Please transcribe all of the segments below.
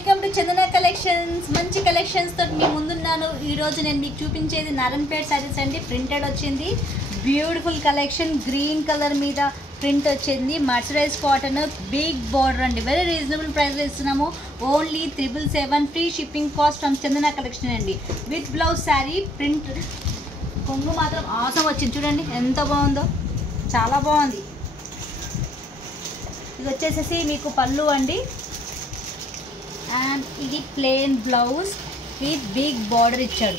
Welcome to Chandana collections. మంచి collections తోటి మీ ముందున్నాను. ఈ రోజు నేను మీకు చూపించేది నారాయణపేట సారీస్ అండి. ప్రింటెడ్ వచ్చింది, బ్యూటిఫుల్ కలెక్షన్. గ్రీన్ కలర్ మీద ప్రింట్ వచ్చింది, మర్సరైజ్ కాటన్, బిగ్ బార్డర్ అండి. వెరీ రీజనబుల్ ప్రైస్ ఇస్తున్నాము. Only 777 free shipping cost from Chandana collection అండి. With blouse saree print. కొంగు మాత్రం ఆసం వచ్చింది, చూడండి ఎంత బాగుందో, చాలా బాగుంది. ఇది వచ్చేసేసి మీకు పళ్ళు అండి, అండ్ ఇది plain blouse with big border ఇచ్చాడు.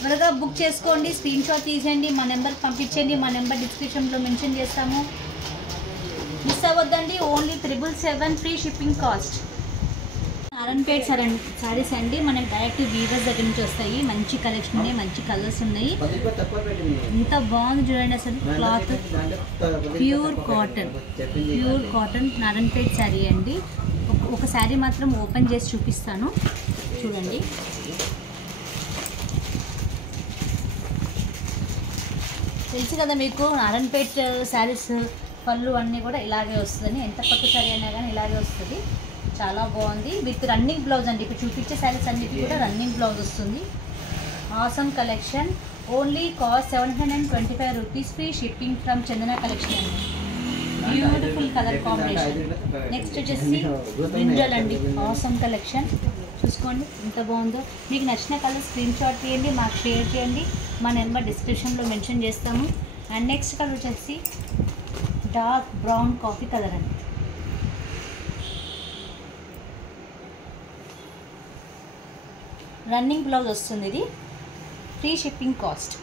త్వరగా బుక్ చేసుకోండి, స్క్రీన్ షాట్ తీసేయండి, మా నెంబర్కి పంపించండి. మా నెంబర్ డిస్క్రిప్షన్లో మెన్షన్ చేస్తాము. మిస్ అవ్వద్దండి. Only 777 free shipping cost. Narayanpet sarees అండి, మనకి డైరెక్ట్ వీవర్స్ దగ్గర నుంచి వస్తాయి. మంచి కలెక్షన్ ఉన్నాయి, మంచి కలర్స్ ఉన్నాయి. ఎంత బాగుంది చూడండి అసలు. Cloth pure cotton Narayanpet sari అండి. ఒక శారీ మాత్రం ఓపెన్ చేసి చూపిస్తాను, చూడండి. తెలుసు కదా మీకు, నారాయణపేట శారీస్ పళ్ళు అన్నీ కూడా ఇలాగే వస్తుంది. ఎంత కొత్త శారీ అయినా కానీ ఇలాగే వస్తుంది. చాలా బాగుంది. విత్ రన్నింగ్ బ్లౌజ్ అండి. ఇప్పుడు చూపించే శారీస్ అన్నిటి కూడా రన్నింగ్ బ్లౌజ్ వస్తుంది. Awesome collection. Only cost 725 rupees. Free shipping from Chandana collection అండి. Beautiful colour combination. నెక్స్ట్ వచ్చేసి బ్రింజల్ అండి. ఆసమ్ కలెక్షన్ చూసుకోండి ఎంత బాగుందో. మీకు నచ్చిన కలర్ స్క్రీన్ షాట్ తీయండి, మాకు షేర్ చేయండి. మా నెంబర్ డిస్క్రిప్షన్లో మెన్షన్ చేస్తాము. అండ్ నెక్స్ట్ కలర్ వచ్చేసి డార్క్ బ్రౌన్ కాఫీ కలర్ అండి. రన్నింగ్ బ్లౌజ్ వస్తుంది. ఇది ఫ్రీ షిప్పింగ్ కాస్ట్.